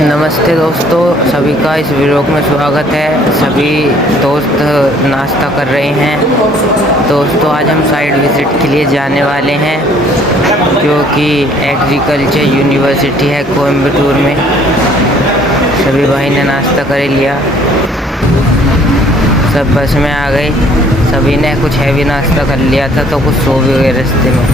नमस्ते दोस्तों, सभी का इस व्लॉग में स्वागत है। सभी दोस्त नाश्ता कर रहे हैं। दोस्तों आज हम साइड विज़िट के लिए जाने वाले हैं, जो कि एग्रीकल्चर यूनिवर्सिटी है कोयम्बटूर में। सभी भाई ने नाश्ता कर लिया, सब बस में आ गए। सभी ने कुछ हैवी नाश्ता कर लिया था तो कुछ सो भी गए रास्ते में।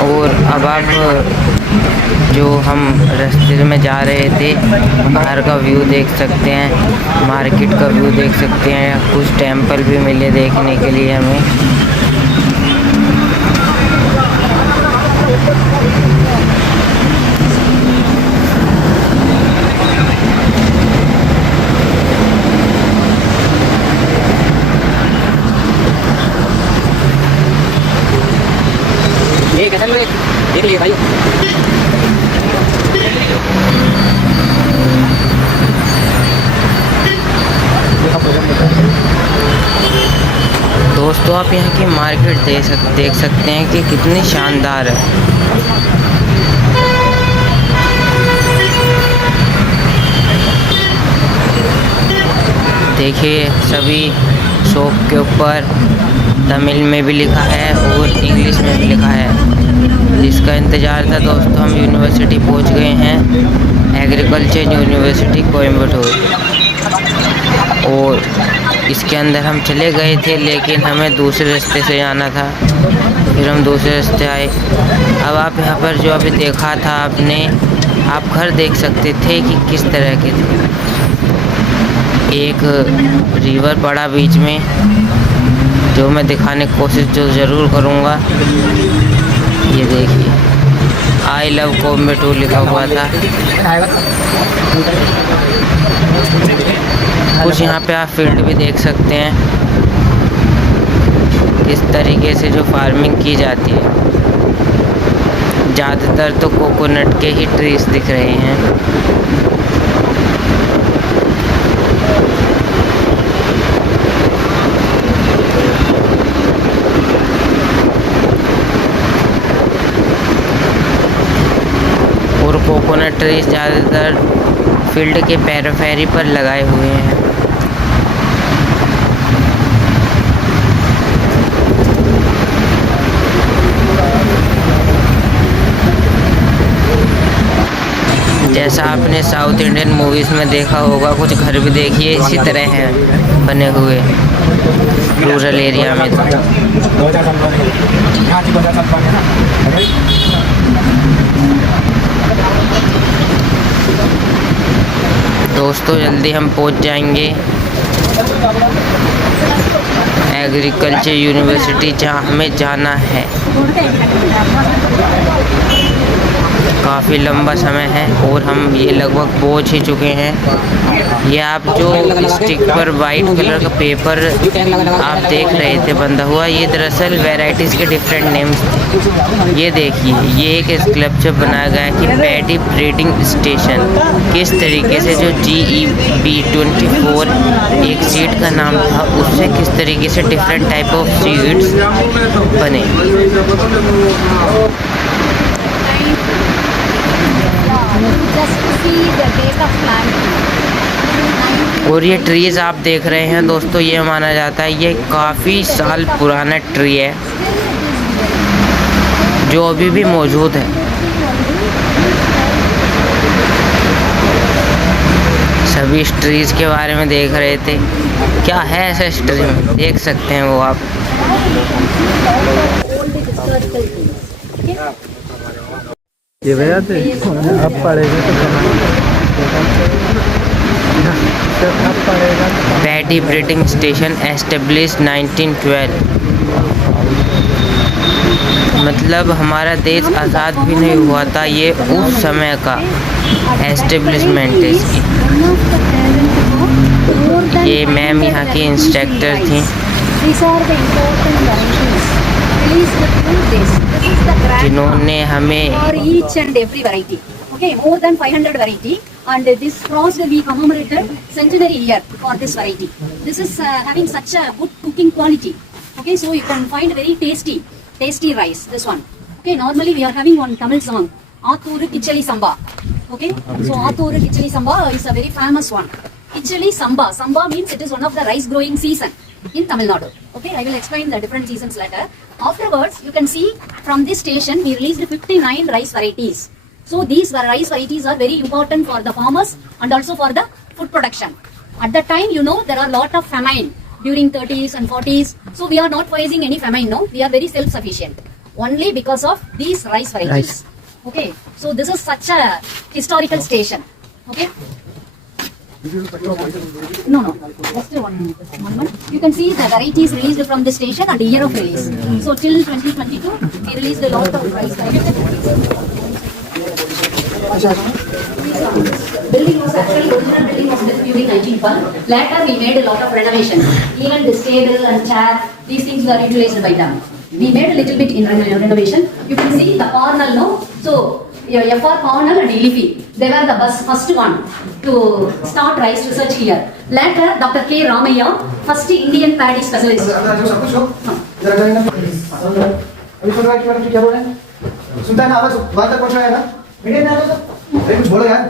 और अब आप जो हम रास्ते में जा रहे थे, बाहर का व्यू देख सकते हैं, मार्केट का व्यू देख सकते हैं। कुछ टेंपल भी मिले देखने के लिए हमें। देख लिए भाई। दोस्तों आप यहाँ की मार्केट देख सकते हैं कि कितनी शानदार है। देखिए सभी शॉप के ऊपर तमिल में भी लिखा है और इंग्लिश में भी लिखा है। जिसका इंतज़ार था दोस्तों, हम यूनिवर्सिटी पहुंच गए हैं, एग्रीकल्चर यूनिवर्सिटी कोयम्बटूर। और इसके अंदर हम चले गए थे, लेकिन हमें दूसरे रास्ते से जाना था। फिर हम दूसरे रास्ते आए। अब आप यहाँ पर जो अभी देखा था आपने, आप घर देख सकते थे कि किस तरह के थे। एक रिवर पड़ा बीच में, जो मैं दिखाने की कोशिश ज़रूर करूँगा। ये देखिए, आई लव कोयम्बटूर लिखा हुआ था। कुछ यहाँ पे आप फील्ड भी देख सकते हैं, किस तरीके से जो फार्मिंग की जाती है। ज़्यादातर तो कोकोनट के ही ट्रीज दिख रहे हैं। और कोकोनट ट्रीज ज़्यादातर फील्ड के पेरिफेरी पर लगाए हुए हैं। जैसा आपने साउथ इंडियन मूवीज़ में देखा होगा, कुछ घर भी देखिए इसी तरह हैं बने हुए रूरल एरिया में। दोस्तों जल्दी हम पहुंच जाएंगे एग्रीकल्चर यूनिवर्सिटी, जहां हमें जाना है। काफ़ी लंबा समय है और हम ये लगभग पहुंच ही चुके हैं। ये आप जो स्टिक पर वाइट कलर का पेपर आप देख रहे थे बंधा हुआ, ये दरअसल वैरायटीज़ के डिफरेंट नेम्स थे। ये देखिए, ये एक स्कल्पचर बनाया गया है कि पैडी ब्रीडिंग स्टेशन किस तरीके से जो GEB24 एक सीड का नाम था, उससे किस तरीके से डिफरेंट टाइप ऑफ सीड्स बने। और ये ट्रीज आप देख रहे हैं दोस्तों, ये माना जाता है ये काफ़ी साल पुराना ट्री है, जो अभी भी मौजूद है। सभी इस ट्रीज के बारे में देख रहे थे, क्या है ऐसा इस ट्री में, देख सकते हैं वो आप। ये भैया थे अब पड़ेगा तो पैडी ब्रीडिंग स्टेशन एस्टेब्लिश 1912। मतलब हमारा देश आज़ाद भी नहीं हुआ था, ये उस समय का एस्टेब्लिशमेंट है इसकी। ये मैम यहाँ की इंस्ट्रक्टर थी, जिन्होंने हमें Okay, more than 500 variety, and this frost we commemorated centenary year for this variety. This is having such a good cooking quality. Okay, so you can find very tasty rice. This one. Okay, normally we are having one Tamil song, Aathoru Kichali Samba. Okay, so Aathoru Kichali Samba is a very famous one. Kichali Samba. Samba means it is one of the rice growing season in Tamil Nadu. Okay, I will explain the different seasons later. Afterwards, you can see from this station we released 59 rice varieties. So these rice varieties are very important for the farmers and also for the food production. At that time, you know, there are a lot of famine during 30s and 40s. So we are not facing any famine, no. We are very self-sufficient. Only because of these rice varieties. Okay, so this is such a historical station. Okay. No, just one minute. You can see the varieties released from the station and the year of release. So till 2022, we released a lot of rice varieties. Building was actually, original building was built during 1912. Later we made a lot of renovations. Even this table and chair, these things were utilized by them. We made a little bit in renovation. You can see the Cornell, no? So, FR Cornell and Elifi, they were the first one to start rice research here. Later, Dr. K. Ramaiah, first Indian paddy specialist. सुनता है ना आवाज बात तक पहुंच रहा है ना मीडिया में अरे कुछ बोलो यार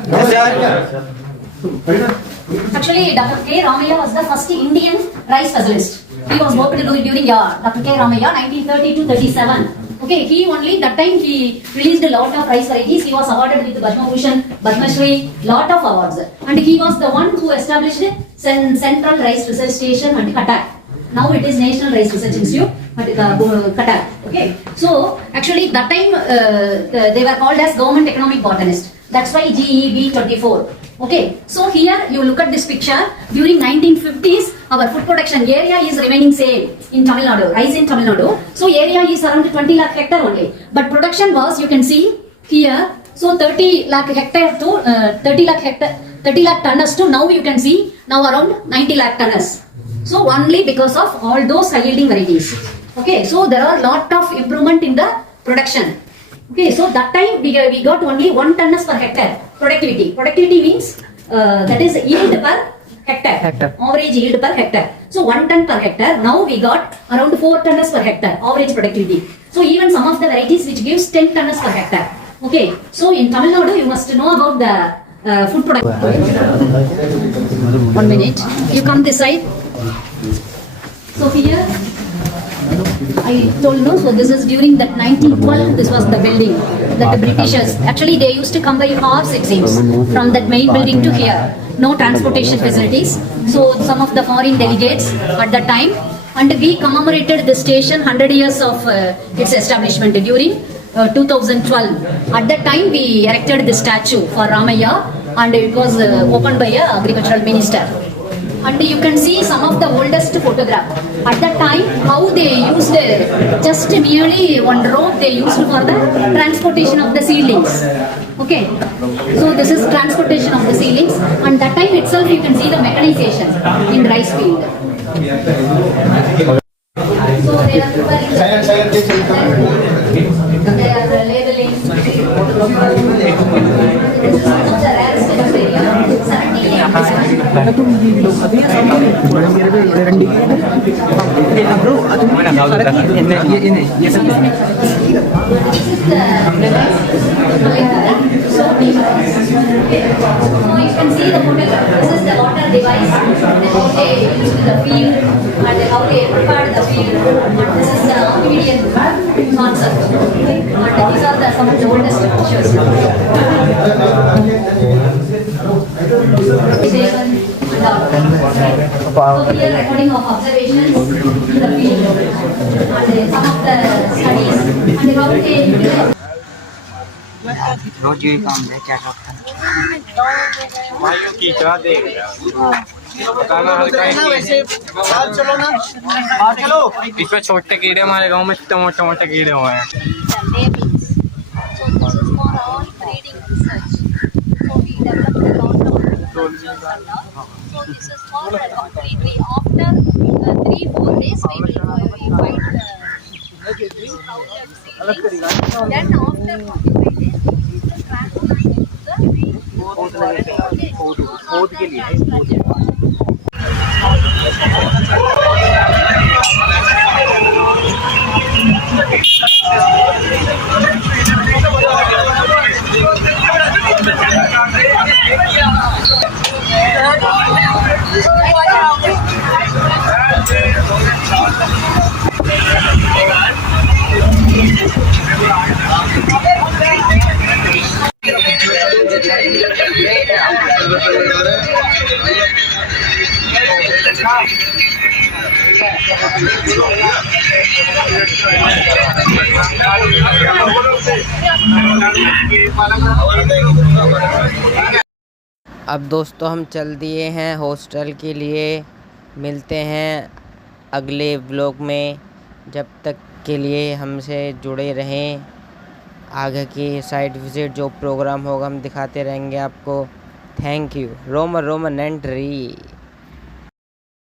Actually, Dr. K. Ramaiah was the first Indian rice specialist. He was worked during Dr. K. Ramaiah 1930 to 37. Okay, he only that time he released a lot of rice varieties. He was awarded with Padma Bhushan, Padma Shri, lot of awards, and he was the one who established Central Rice Research Station at Cuttack. Now it is National Rice Research Institute at Cuttack. Okay, so actually that time they were called as Government Economic Botanist. That's why GEB 24. Okay, so here you look at this picture. During 1950s, our food production area is remaining same in Tamil Nadu, rice in Tamil Nadu. So area is around 20 lakh hectare only. But production was, you can see here, so 30 lakh hectare to 30 lakh tonners to now you can see now around 90 lakh tonners. So only because of all those high yielding varieties. Okay, so there are lot of improvement in the production. Okay, so that time we got only 1 tonners per hectare productivity. Productivity means that is yield per hectare. Average yield per hectare. So 1 ton per hectare. Now we got around 4 tonners per hectare average productivity. So even some of the varieties which gives 10 tonners per hectare. Okay, so in Tamil Nadu you must know about the food production. 1 minute. You come this side. So here I told no, so this is during that 1912, this was the building that the Britishers, actually they used to come by horse it seems, from that main building to here. No transportation facilities. So some of the foreign delegates at that time, and we commemorated the station 100 years of its establishment during 2012. At that time we erected the statue for Ramaiah and it was opened by a agricultural minister. And you can see some of the oldest photograph. At that time, how they used just merely one rope they used for the transportation of the seedlings. Okay, so this is transportation of the seedlings, and that time itself you can see the mechanization in rice field. So they are preparing. They are labeling. This is one of the rarest bacteria. So here recording of observations in the field and some of the studies and how they रोज ये काम है क्या करता है भाइयों की क्या देख बताना हल्का चलो ना चलो इसमें छोटे कीड़े हमारे गांव में इतने मोटे मोटे कीड़े हुए हैं So this is for completely after 3-4 days we will find the powdered seedlings. Then after 45 days we will transplant into the अब दोस्तों हम चल दिए हैं हॉस्टल के लिए। मिलते हैं अगले व्लॉग में। जब तक के लिए हमसे जुड़े रहें। आगे की साइट विज़िट जो प्रोग्राम होगा हम दिखाते रहेंगे आपको। Thank you. Roman entry.